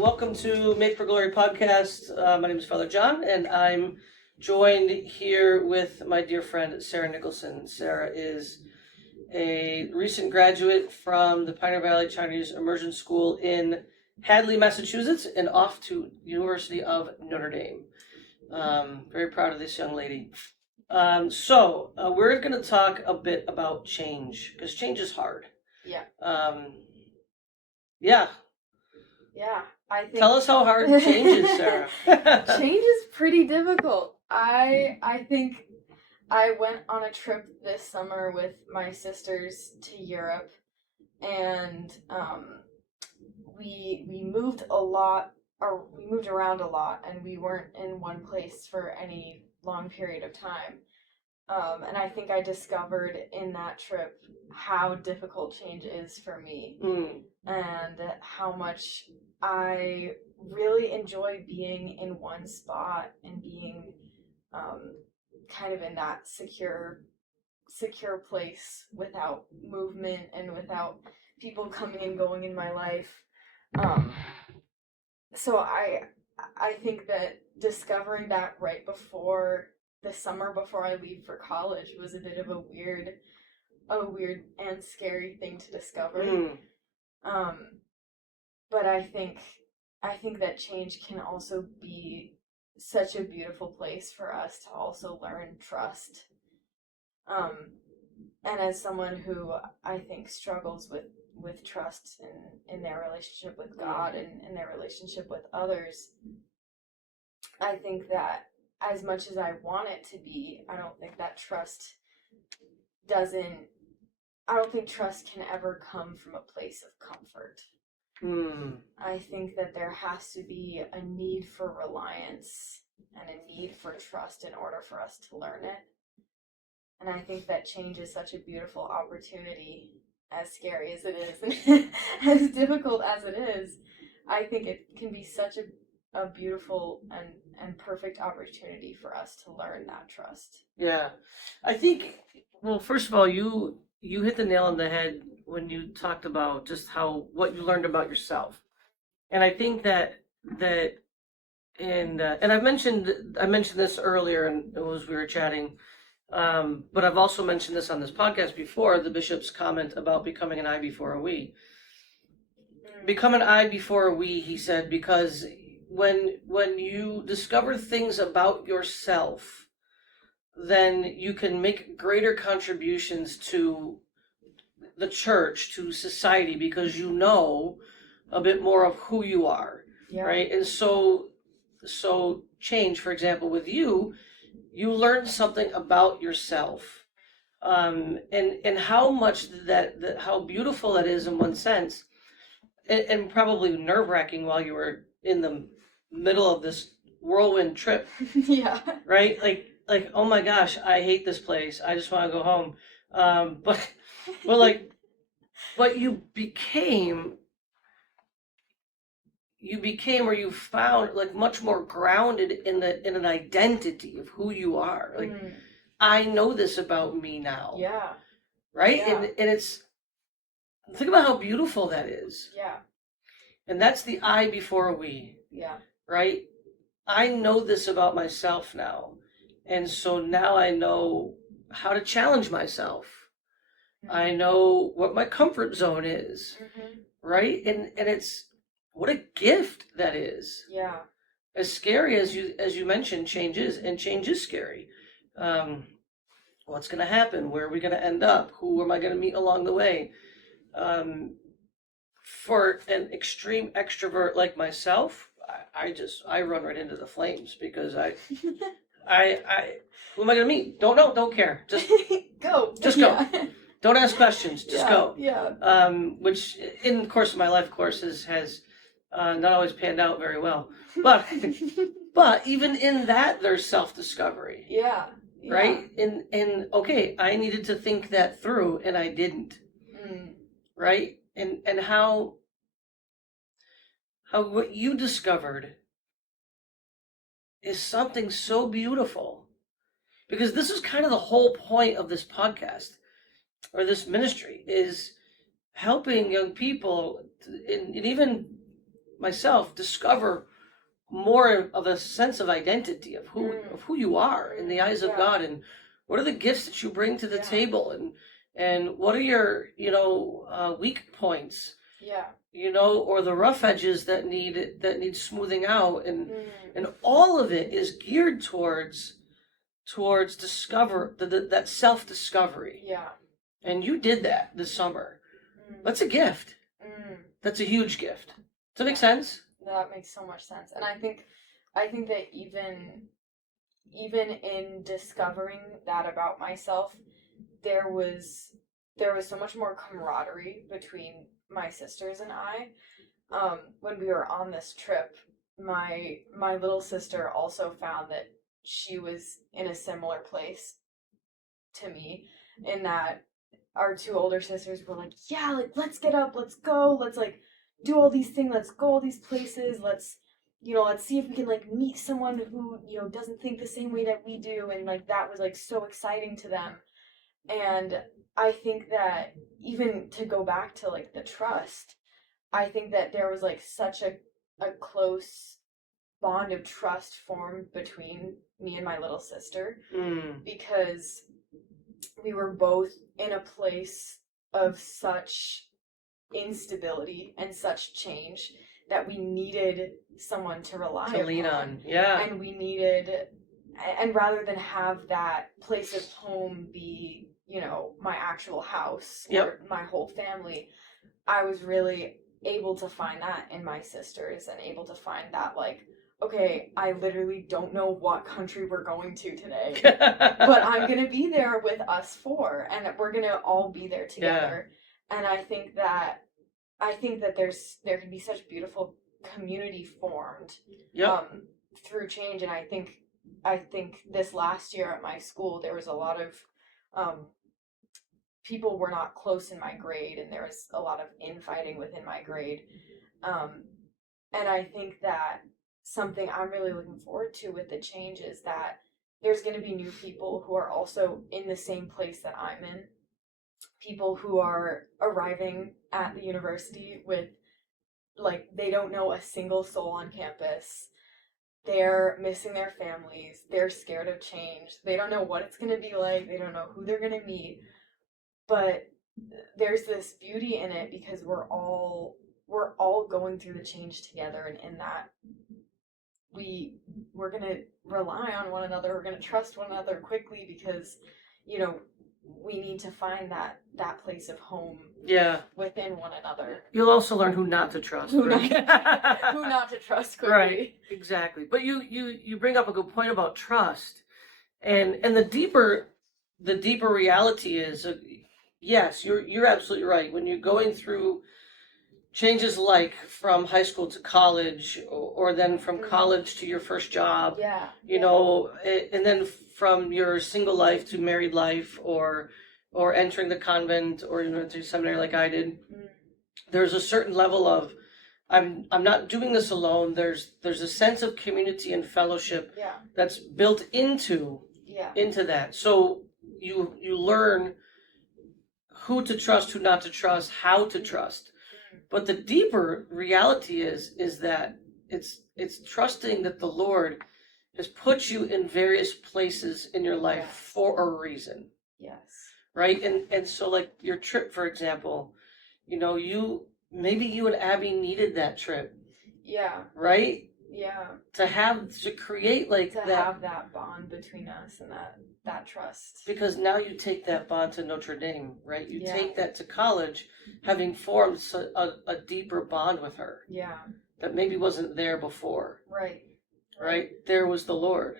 Welcome to M4G Podcast. My name is Father John, and I'm joined here with my dear friend Sarah Nicolson. Sarah is a recent graduate from the Pioneer Valley Chinese Immersion School in Hadley, Massachusetts, and off to University of Notre Dame. Very proud of this young lady. We're going to talk a bit about change, because change is hard. Yeah. Yeah, I think. Tell us how hard change is, Sarah. Change is pretty difficult. I think I went on a trip this summer with my sisters to Europe, and we moved a lot, or we moved around a lot, and we weren't in one place for any long period of time. And I think I discovered in that trip how difficult change is for me, and how much I really enjoy being in one spot and being kind of in that secure place without movement and without people coming and going in my life. So I think that discovering that right before the summer before I leave for college was a bit of a weird and scary thing to discover. But I think that change can also be such a beautiful place for us to also learn trust. And as someone who I think struggles with trust in their relationship with God and in their relationship with others, I think that as much as I want it to be, I don't think trust can ever come from a place of comfort. I think that there has to be a need for reliance and a need for trust in order for us to learn it. And I think that change is such a beautiful opportunity, as scary as it is, and as difficult as it is. I think it can be such a beautiful and perfect opportunity for us to learn that trust. Yeah. I think, well, first of all, you hit the nail on the head when you talked about just what you learned about yourself. And I think and I mentioned this earlier and as we were chatting, but I've also mentioned this on this podcast before, the bishop's comment about becoming an I before a we. Become an I before a we, he said, because when you discover things about yourself, then you can make greater contributions to the church, to society, because you know a bit more of who you are, right? And so change, for example, with you learn something about yourself, and how much how beautiful that is in one sense, and probably nerve-wracking while you were in the middle of this whirlwind trip. Yeah. Right? Like, oh my gosh, I hate this place. I just want to go home. But you became, or you found, like, much more grounded in an identity of who you are. Like, I know this about me now. Yeah. Right? Yeah. And it's, think about how beautiful that is. Yeah. And that's the I before a we. Yeah. Right? I know this about myself now. And so now I know how to challenge myself. I know what my comfort zone is. Right? And it's, what a gift that is. Yeah. As scary as you mentioned, change is, and change is scary. What's going to happen? Where are we going to end up? Who am I going to meet along the way? For an extreme extrovert like myself, I run right into the flames, because I who am I going to meet? Don't know, don't care. Just go. Just go. Yeah. Don't ask questions. Just go. Yeah. Which in the course of my life, of course, has not always panned out very well. But even in that, there's self-discovery. Yeah. Right? And okay, I needed to think that through, and I didn't. Right? And how what you discovered is something so beautiful. Because this is kind of the whole point of this podcast, or this ministry, is helping young people, and even myself discover more of a sense of identity of who you are in the eyes of God, and what are the gifts that you bring to the table, and what are your weak points, or the rough edges that need smoothing out, and all of it is geared towards that self discovery. And you did that this summer. That's a gift. That's a huge gift. Does that make sense? That makes so much sense. And I think that even in discovering that about myself, there was so much more camaraderie between my sisters and I. When we were on this trip, my little sister also found that she was in a similar place to me, in that our two older sisters were like, yeah, like, let's get up, let's go, let's like do all these things, let's go all these places, let's see if we can like meet someone who, doesn't think the same way that we do. And like, that was like so exciting to them. And I think that even to go back to like the trust, I think that there was like such a close bond of trust formed between me and my little sister, because we were both in a place of such instability and such change that we needed someone to rely to lean on. Yeah. And we needed, and rather than have that place of home be, my actual house or my whole family, I was really able to find that in my sisters, and able to find that, like, okay, I literally don't know what country we're going to today, but I'm going to be there with us four, and we're going to all be there together. And I think that there can be such beautiful community formed through change. And I think this last year at my school, there was a lot of people were not close in my grade, and there was a lot of infighting within my grade. And I think that something I'm really looking forward to with the change is that there's going to be new people who are also in the same place that I'm in. People who are arriving at the university with, like, they don't know a single soul on campus. They're missing their families. They're scared of change. They don't know what it's going to be like. They don't know who they're going to meet. But there's this beauty in it, because we're all going through the change together, and in that we're going to rely on one another. We're going to trust one another quickly, because we need to find that place of home within one another. You'll also learn who not to trust. Who not to trust quickly. Right, exactly. But you bring up a good point about trust, and the deeper reality is, yes, you're absolutely right. When you're going through changes like from high school to college, or then from college to your first job, and then from your single life to married life, or entering the convent, or to seminary like I did, there's a certain level of I'm not doing this alone. There's a sense of community and fellowship that's built into that. So you learn who to trust, who not to trust, how to trust. But the deeper reality is that it's trusting that the Lord has put you in various places in your life for a reason. Yes. Right? And so, like your trip, for example, maybe you and Abby needed that trip. Yeah. Right? Yeah. To create like to that. have that bond between us, and that trust. Because now you take that bond to Notre Dame, right? You take that to college, having formed a deeper bond with her. Yeah. That maybe wasn't there before. Right. There was the Lord.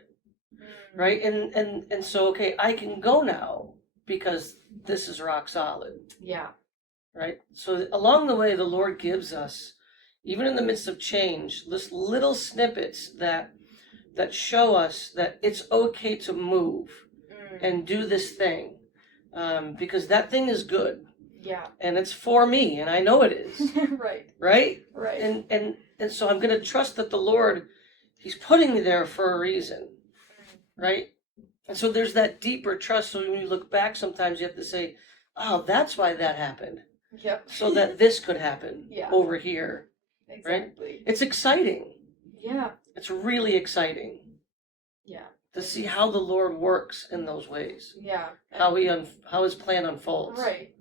Right? And so, okay, I can go now because this is rock solid. Yeah. Right? So along the way, the Lord gives us, even in the midst of change, this little snippets that show us that it's okay to move and do this thing, because that thing is good. Yeah. And it's for me, and I know it is. Right? And so I'm going to trust that the Lord, He's putting me there for a reason. Right? And so there's that deeper trust. So when you look back, sometimes you have to say, oh, that's why that happened. Yep. So that this could happen over here. exactly. It's exciting. Yeah. It's really exciting. Yeah. To see how the Lord works in those ways. Yeah. How how his plan unfolds. Right.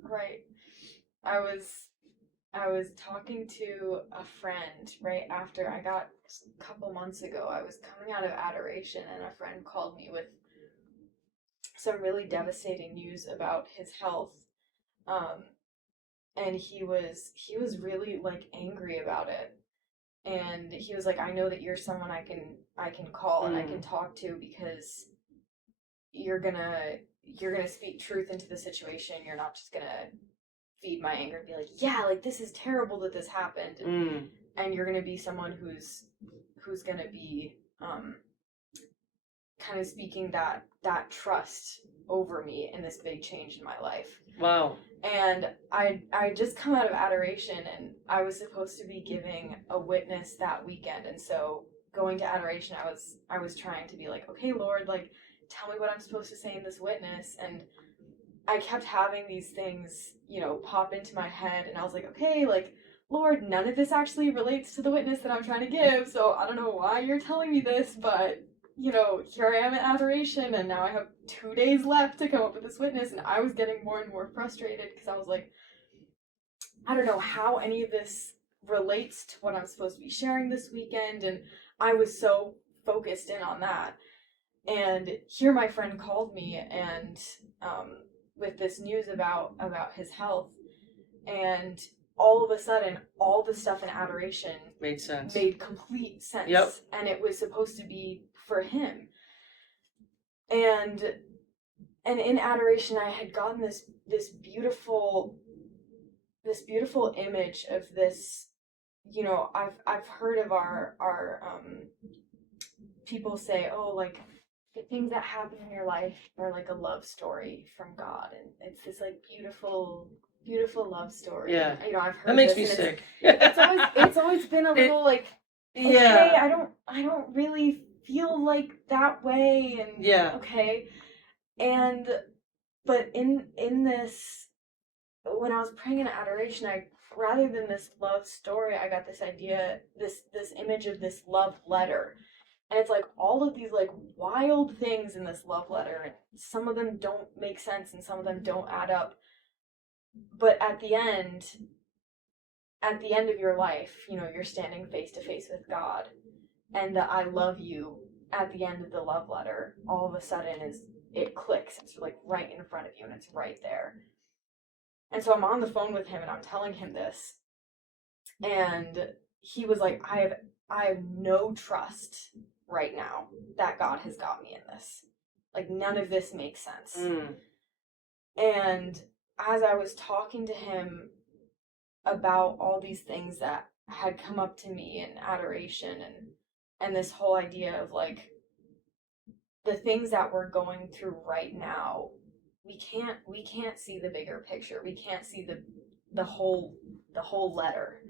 I was talking to a friend right after I got a couple months ago. I was coming out of adoration, and a friend called me with some really devastating news about his health. And he was really like angry about it. And he was like, I know that you're someone I can call and I can talk to, because you're gonna speak truth into the situation. You're not just gonna feed my anger and be like, yeah, like this is terrible that this happened, and you're gonna be someone who's gonna be kind of speaking that trust over me in this big change in my life. Wow. And I just come out of adoration, and I was supposed to be giving a witness that weekend. And so going to adoration, I was trying to be like, okay, Lord, like tell me what I'm supposed to say in this witness. And I kept having these things, pop into my head, and I was like, okay, like, Lord, none of this actually relates to the witness that I'm trying to give, so I don't know why you're telling me this, but, here I am at adoration, and now I have 2 days left to come up with this witness, and I was getting more and more frustrated, because I was like, I don't know how any of this relates to what I'm supposed to be sharing this weekend, and I was so focused in on that. And here my friend called me, and with this news about his health, and all of a sudden all the stuff in adoration made complete sense. Yep. And it was supposed to be for him. And in adoration I had gotten this beautiful image of this, I've heard of our people say, oh, like the things that happen in your life are like a love story from God, and it's this like beautiful love story. Yeah, I've heard that makes this, me sick. It's always been a little like, okay, yeah, I don't really feel like that way, and okay, but in this, when I was praying in adoration, rather than this love story, I got this idea, this image of this love letter. And it's like all of these like wild things in this love letter, and some of them don't make sense and some of them don't add up. But at the end of your life, you're standing face to face with God, and the I love you at the end of the love letter, all of a sudden it clicks. It's like right in front of you, and it's right there. And so I'm on the phone with him, and I'm telling him this, and he was like, I have no trust right now that God has got me in this. Like, none of this makes sense. And as I was talking to him about all these things that had come up to me in adoration, and this whole idea of like the things that we're going through right now, we can't see the bigger picture. We can't see the whole letter.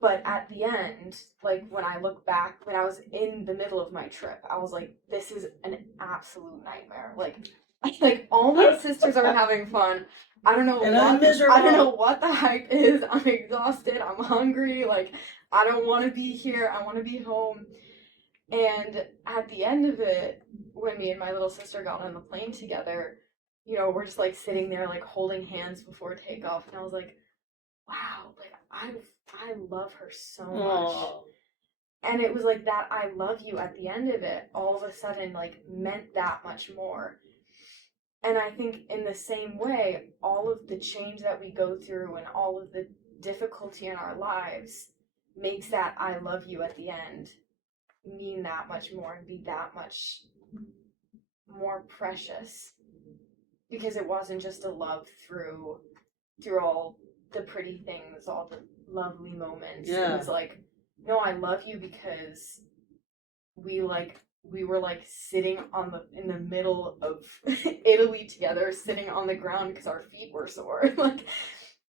But at the end, like when I look back, when I was in the middle of my trip, I was like, this is an absolute nightmare. Like all my sisters are having fun. I don't know I'm miserable. I don't know what the hype is. I'm exhausted. I'm hungry. Like, I don't want to be here. I want to be home. And at the end of it, when me and my little sister got on the plane together, we're just like sitting there like holding hands before takeoff, and I was like, wow, like I love her so much. Aww. And it was like that I love you at the end of it all of a sudden like meant that much more. And I think in the same way, all of the change that we go through and all of the difficulty in our lives makes that I love you at the end mean that much more and be that much more precious, because it wasn't just a love through all the pretty things, all the lovely moments. Yeah. It was like, no, I love you because we were like sitting in the middle of Italy together, sitting on the ground because our feet were sore. Like,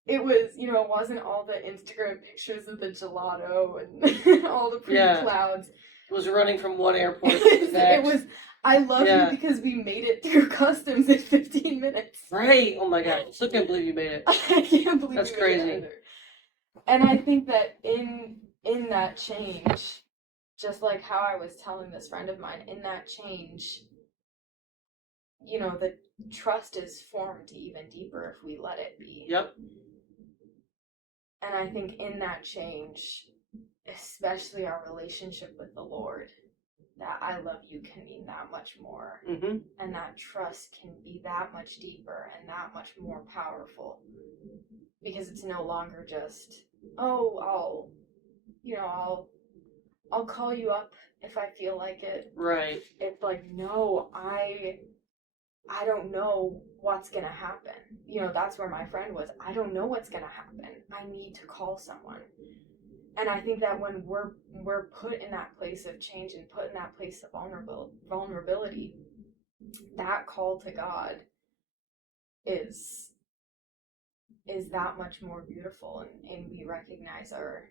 it was, it wasn't all the Instagram pictures of the gelato and all the pretty clouds. It was running from one airport to the next. It was, I love you because we made it through customs in 15 minutes. Right. Oh my God. I still can't believe you made it. I can't believe that's you crazy. made it either. And I think that in that change, just like how I was telling this friend of mine, in that change, you know, the trust is formed even deeper if we let it be. Yep. And I think in that change, especially our relationship with the Lord, that I love you can mean that much more. Mm-hmm. And that trust can be that much deeper and that much more powerful. Because it's no longer just, oh, I'll call you up if I feel like it. Right. It's like, no, I don't know what's gonna happen. You know, that's where my friend was. I don't know what's gonna happen. I need to call someone. And I think that when we're put in that place of change and put in that place of vulnerability, that call to God is that much more beautiful, and we recognize our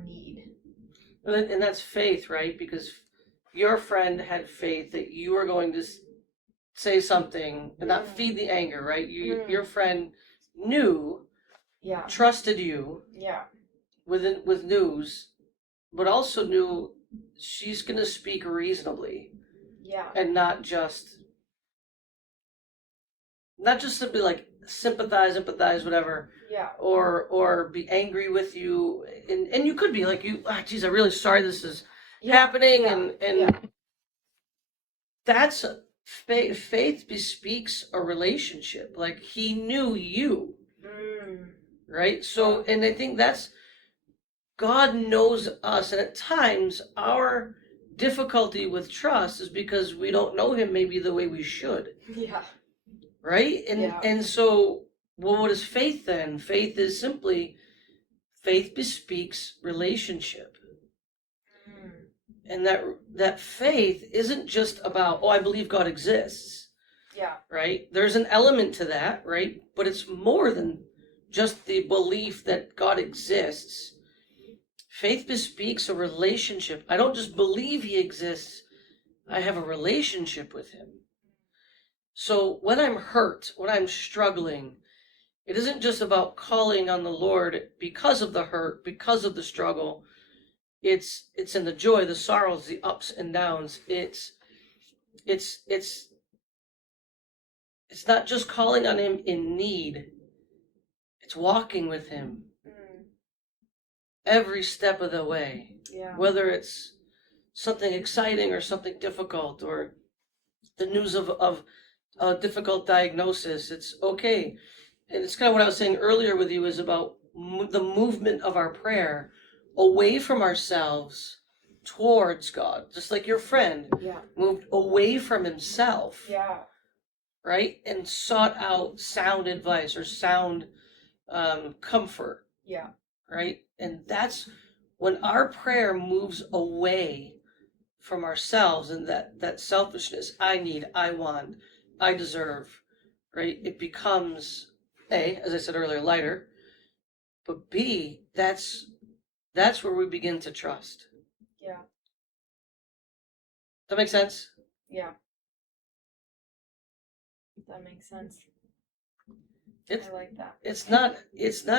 need. And that's faith, right? Because your friend had faith that you were going to say something and not feed the anger, right? Your friend knew, trusted you, with news, but also knew she's going to speak reasonably, and not just simply like sympathize, empathize, whatever, or be angry with you, and you could be like, geez, I'm really sorry this is happening, and that's faith bespeaks a relationship. Like, he knew you, right? So, and I think that's, God knows us, and at times our difficulty with trust is because we don't know him maybe the way we should. Right? And so, well, what is faith then? Faith is simply, faith bespeaks relationship. And that faith isn't just about, I believe God exists. Right? There's an element to that, right? But it's more than just the belief that God exists. Faith bespeaks a relationship. I don't just believe he exists, I have a relationship with him. So when I'm hurt, when I'm struggling, it isn't just about calling on the Lord because of the hurt, because of the struggle. It's in the joy, the sorrows, the ups and downs. It's not just calling on him in need. It's walking with him every step of the way. Whether it's something exciting or something difficult, or the news of a difficult diagnosis, it's okay. And it's kind of what I was saying earlier with you, is about the movement of our prayer away from ourselves towards God. Just like your friend moved away from himself, right? And sought out sound advice or sound comfort, right? And that's when our prayer moves away from ourselves and that selfishness, I need, I want, I deserve, right? It becomes, A, as I said earlier, lighter, but B, that's where we begin to trust. That makes sense? That makes sense. I like that. It's not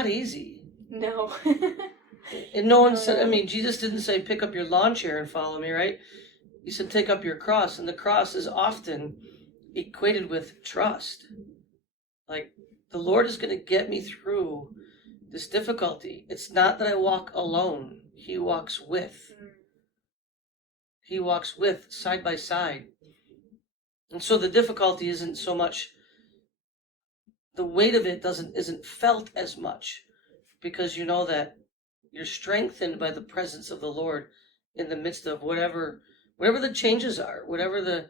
easy. No. And no one said, I mean, Jesus didn't say, pick up your lawn chair and follow me, right? He said, take up your cross. And the cross is often equated with trust. Like, the Lord is going to get me through this difficulty. It's not that I walk alone. He walks with. He walks with, side by side. And so the difficulty isn't so much, the weight of it isn't felt as much, because you know that you're strengthened by the presence of the Lord in the midst of whatever the changes are, whatever the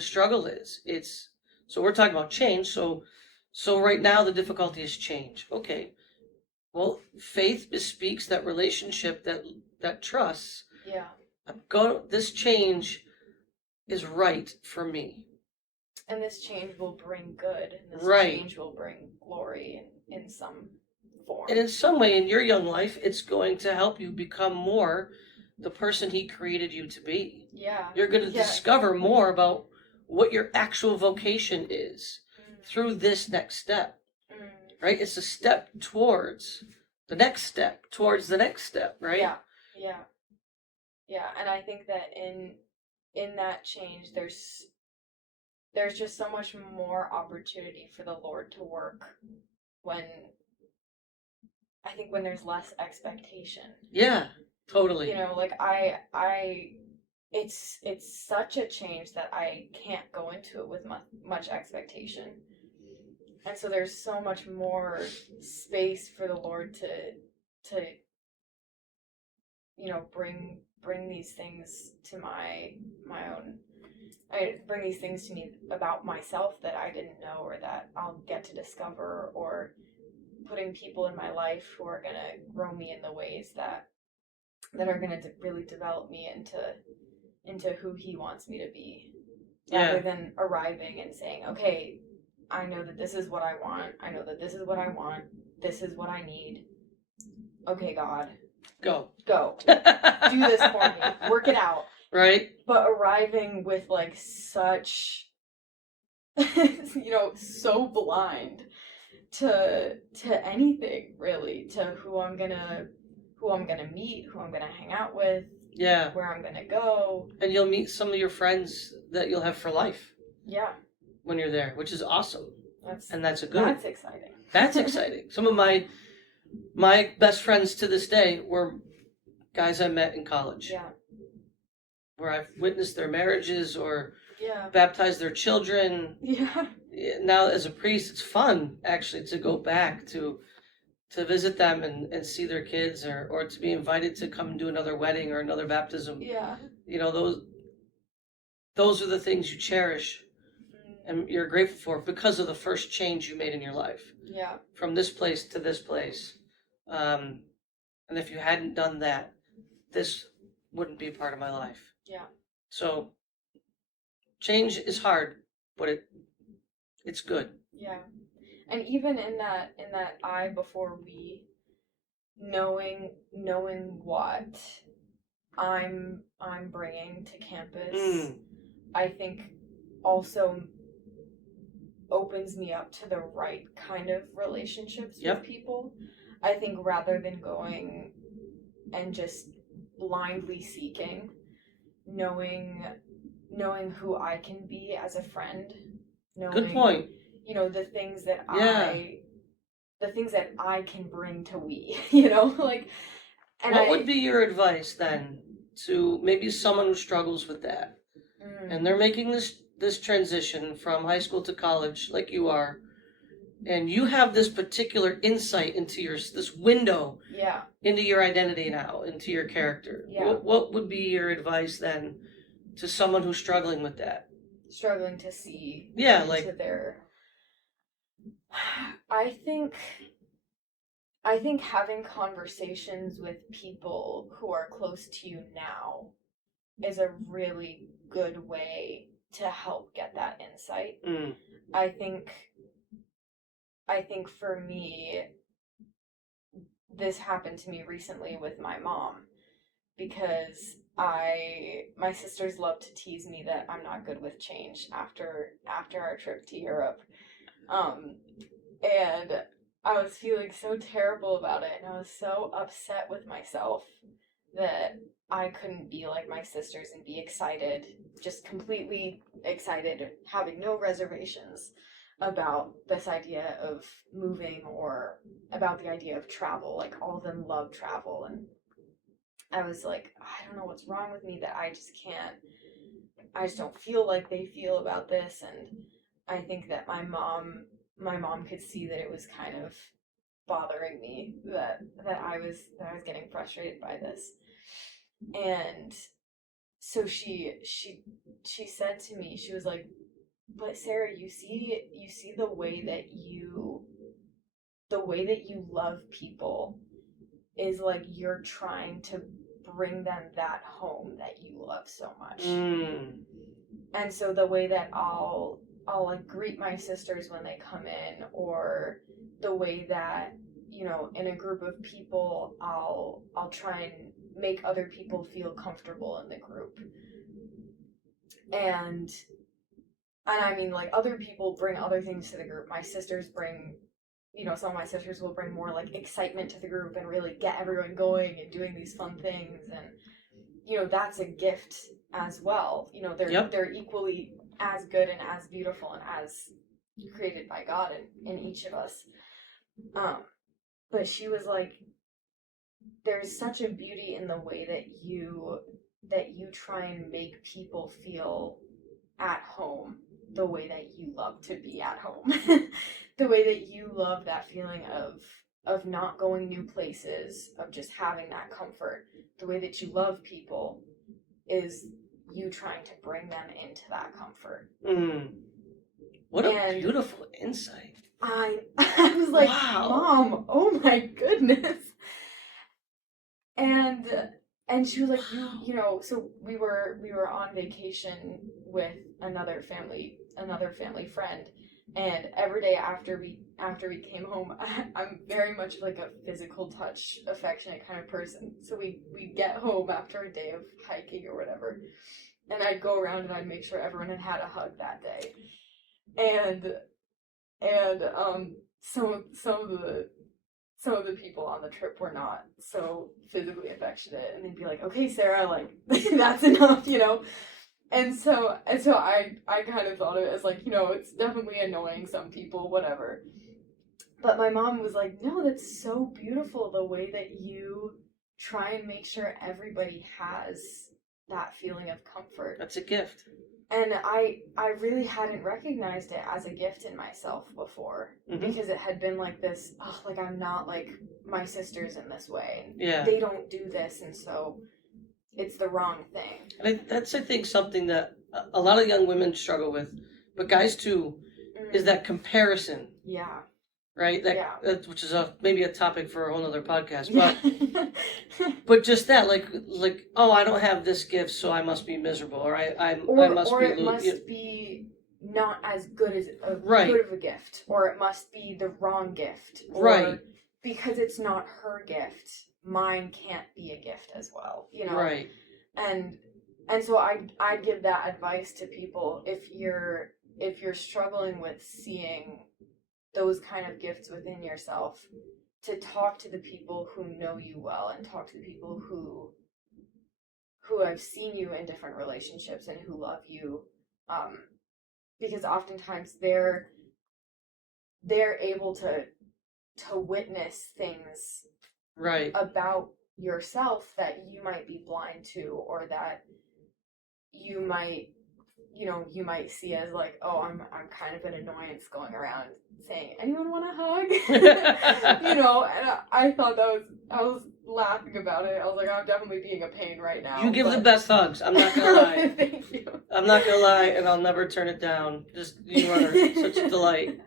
struggle is. It's, so we're talking about change. So right now the difficulty is change. Okay. Well, faith bespeaks that relationship, that trusts. This change is right for me. And this change will bring good. And this change will bring glory in some form. And in some way in your young life, it's going to help you become more the person he created you to be. You're going to discover more about what your actual vocation is through this next step. right? It's a step towards the next step, towards the next step, right? Yeah. And I think that in that change, there's just so much more opportunity for the Lord to work when I think when there's less expectation. Yeah, totally. You know, like it's such a change that I can't go into it with much expectation. And so there's so much more space for the Lord to bring these things to my own. I bring these things to me about myself that I didn't know or that I'll get to discover, or putting people in my life who are going to grow me in the ways that are going to really develop me into who he wants me to be, rather than arriving and saying, okay, I know that this is what I want. I know that this is what I want. This is what I need. Okay, God. Go. Do this for me. Work it out. Right. But arriving with like such, so blind to anything really, to who I'm gonna meet, who I'm gonna hang out with, where I'm gonna go. And you'll meet some of your friends that you'll have for life. Yeah. When you're there, which is awesome. That's exciting. That's exciting. Some of my best friends to this day were guys I met in college. Yeah. Where I've witnessed their marriages or yeah. baptized their children. Yeah. Now as a priest, it's fun actually to go back to visit them and see their kids, or to be invited to come and do another wedding or another baptism. Yeah. You know, those are the things you cherish and you're grateful for because of the first change you made in your life. Yeah. From this place to this place. And if you hadn't done that, this wouldn't be a part of my life. Yeah. So change is hard, but it's good. Yeah. And even in that I before we, knowing what I'm bringing to campus, I think also opens me up to the right kind of relationships with people. I think rather than going and just blindly seeking, knowing who I can be as a friend, Good point. The things that I can bring to we, like. And what would be your advice then to maybe someone who struggles with that, and they're making this transition from high school to college, like you are, and you have this particular insight into this window, into your identity now, into your character. What would be your advice then to someone who's struggling with that? Struggling to see. Like their. I think having conversations with people who are close to you now is a really good way to help get that insight. I think for me, this happened to me recently with my mom, because my sisters love to tease me that I'm not good with change after our trip to Europe. And I was feeling so terrible about it, and I was so upset with myself that I couldn't be like my sisters and be excited, just completely excited, having no reservations about this idea of moving or about the idea of travel. Like, all of them love travel, and I was like, I don't know what's wrong with me that I just don't feel like they feel about this. And I think that my mom could see that it was kind of bothering me, that I was getting frustrated by this. And so she said to me, she was like, but Sarah, you see the way that you love people is like you're trying to bring them that home that you love so much. And so the way that I'll like greet my sisters when they come in, or the way that, in a group of people, I'll try and make other people feel comfortable in the group. And I mean, like, other people bring other things to the group. My sisters bring some of my sisters will bring more like excitement to the group and really get everyone going and doing these fun things, and that's a gift as well. They're equally as good and as beautiful and as created by God in each of us. But she was like, there's such a beauty in the way that you try and make people feel at home the way that you love to be at home. The way that you love that feeling of not going new places, of just having that comfort. The way that you love people is you trying to bring them into that comfort. What a beautiful insight. I was like, wow. Mom, oh my goodness. And she was like, so we were on vacation with another family friend, and every day after we came home, I'm very much like a physical touch, affectionate kind of person. So we get home after a day of hiking or whatever, and I'd go around and I'd make sure everyone had a hug that day. And some of the people on the trip were not so physically affectionate, and they'd be like, okay, Sarah, like, that's enough, And so I kind of thought of it as like, it's definitely annoying some people, whatever. But my mom was like, no, that's so beautiful, the way that you try and make sure everybody has that feeling of comfort. That's a gift. And I really hadn't recognized it as a gift in myself before, because it had been like this, like I'm not like my sisters in this way. Yeah. They don't do this, and so it's the wrong thing. And that's, I think, something that a lot of young women struggle with, but guys too, is that comparison. Yeah. Right? Which is maybe a topic for a whole other podcast. But but just that, like, oh, I don't have this gift, so I must be miserable, or I must or be. It must be not as good as right. good of a gift, or it must be the wrong gift, or right? Because it's not her gift, mine can't be a gift as well, Right. And so I'd give that advice to people if you're struggling with seeing those kind of gifts within yourself, to talk to the people who know you well, and talk to the people who have seen you in different relationships and who love you, because oftentimes they're able to witness things right. about yourself that you might be blind to, or that you might see as like, oh, I'm kind of an annoyance going around saying, anyone want a hug? And I thought I was laughing about it. I was like, I'm definitely being a pain right now. You give the best hugs. I'm not gonna lie. Thank you. I'm not gonna lie, and I'll never turn it down. Just, you are such a delight.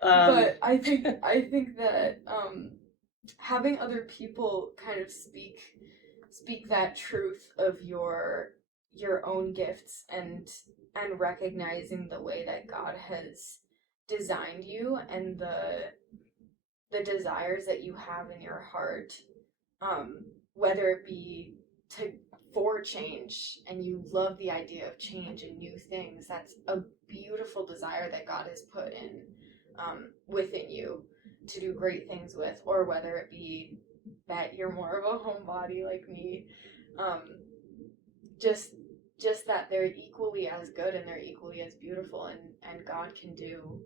But I think that having other people kind of speak that truth of your own gifts, and recognizing the way that God has designed you, and the desires that you have in your heart, whether it be for change, and you love the idea of change and new things. That's a beautiful desire that God has put in within you to do great things with, or whether it be that you're more of a homebody like me, just that they're equally as good and they're equally as beautiful, and God can do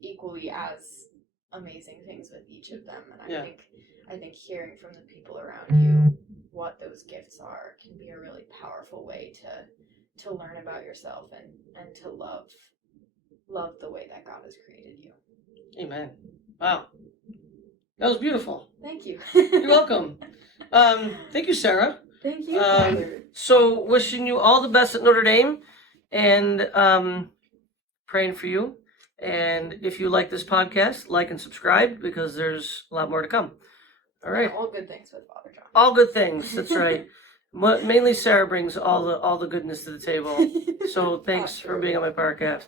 equally as amazing things with each of them. And I think hearing from the people around you what those gifts are can be a really powerful way to learn about yourself and to love the way that God has created you. Amen. Wow. That was beautiful. Thank you. You're welcome. Thank you, Sarah. Thank you. So wishing you all the best at Notre Dame, and praying for you. And if you like this podcast, like and subscribe, because there's a lot more to come. All right. All good things with Father John. All good things. That's right. Mainly Sarah brings all the goodness to the table. So thanks for being on my podcast.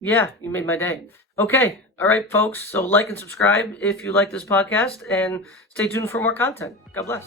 Yeah, you made my day. Okay. All right, folks. So like and subscribe if you like this podcast, and stay tuned for more content. God bless.